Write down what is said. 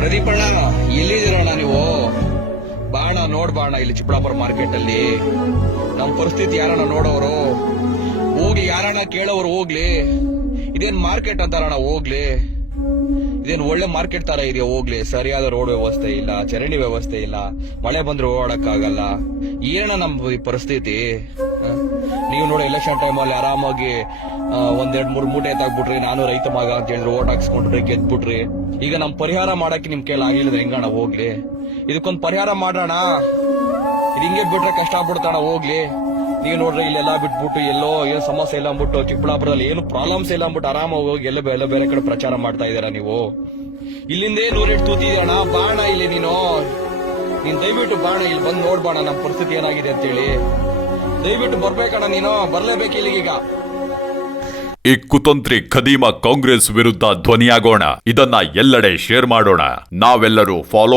ಪ್ರದೀಪಣ್ಣ, ಎಲ್ಲಿದ್ದೀರಣ್ಣ ನೀವು? ಬಾಣ ನೋಡ್ ಬಾಣ ಇಲ್ಲಿ ಚಿಕ್ಕಬಳ್ಳಾಪುರ ಮಾರ್ಕೆಟ್ ಅಲ್ಲಿ. ನಮ್ ಪರಿಸ್ಥಿತಿ ಯಾರಣ್ಣ ನೋಡೋರು? ಹೋಗ್ಲಿ, ಯಾರಣ್ಣ ಕೇಳೋರು ಹೋಗ್ಲಿ. ಇದೇನ್ ಮಾರ್ಕೆಟ್ ಅಂತಾರಣ್ಣ, ಹೋಗ್ಲಿ. ಇದೇನ್ ಒಳ್ಳೆ ಮಾರ್ಕೆಟ್ ತರ ಇದೆಯಾ? ಹೋಗ್ಲಿ, ಸರಿಯಾದ ರೋಡ್ ವ್ಯವಸ್ಥೆ ಇಲ್ಲ, ಚರಂಡಿ ವ್ಯವಸ್ಥೆ ಇಲ್ಲ, ಮಳೆ ಬಂದ್ರೆ ಓಡಾಡಕ್ಕಾಗಲ್ಲ. ಏನ ನಮ್ ಈ ಪರಿಸ್ಥಿತಿ? ನೀವು ನೋಡಿ ಎಲೆಕ್ಷನ್ ಟೈಮಲ್ಲಿ ಆರಾಮಾಗಿ ಒಂದೆರಡು ಮೂರು ಮೂಟೆ ಎತ್ತಾಕ್ಬಿಟ್ರಿ, ನಾನು ರೈತ ಮಗ ಅಂತ ಹೇಳಿದ್ರು, ಓಟ್ ಹಾಕ್ಸ್ಕೊಂಡ್ರಿ ಗೆದ್ಬಿಟ್ರಿ. ಈಗ ನಮ್ ಪರಿಹಾರ ಮಾಡಕ್ಕೆ ನಿಮ್ ಕೈಲಿ ಆಗಿಲ್ಲ ಹೆಂಗಣ್ಣ? ಹೋಗ್ಲಿ. ಇದಕ್ಕೊಂದು ಪರಿಹಾರ ಮಾಡೋಣ. ಹಿಂಗೆ ಬಿಟ್ರೆ ಕಷ್ಟ ಆಗ್ಬಿಡ್ತಾಣ ಹೋಗ್ಲಿ. ನೀವು ನೋಡ್ರಿ, ಇಲ್ಲೆಲ್ಲ ಬಿಟ್ಬಿಟ್ಟು ಎಲ್ಲೋ ಏನು ಸಮಸ್ಯೆ ಇಲ್ಲ ಅಂದ್ಬಿಟ್ಟು ಚಿಕ್ಕಬಳ್ಳಾಪುರದಲ್ಲಿ ಏನು ಪ್ರಾಬ್ಲಮ್ಸ್ ಇಲ್ಲ ಅಂದ್ಬಿಟ್ಟು ಆರಾಮಾಗಿ ಹೋಗಿ ಎಲ್ಲ ಬೇರೆ ಬೇರೆ ಕಡೆ ಪ್ರಚಾರ ಮಾಡ್ತಾ ಇದ್ದೀರಾ ನೀವು? ಇಲ್ಲಿಂದೇ ನೂರೆಟ್ಟು ತೂತಿದೀಯಣ್ಣ? ಬಾಣ ಇಲ್ಲಿ ನೀನು. ನೀನ್ ದಯವಿಟ್ಟು ಬಾಣ ಇಲ್ಲಿ ಬಂದು ನೋಡ್ಬಾಣ ನಮ್ಮ ಪರಿಸ್ಥಿತಿ ಏನಾಗಿದೆ ಅಂತೇಳಿ. ದಯವಿಟ್ಟು ಬರ್ಬೇಕಣ್ಣ ನೀನು, ಬರ್ಲೇಬೇಕು ಇಲ್ಲಿಗೀಗ. ಈ ಕುತಂತ್ರಿ ಖದೀಮ ಕಾಂಗ್ರೆಸ್ ವಿರುದ್ಧ ಧ್ವನಿಯಾಗೋಣ. ಇದನ್ನ ಎಲ್ಲೆಡೆ ಶೇರ್ ಮಾಡೋಣ. ನಾವೆಲ್ಲರೂ ಫಾಲೋ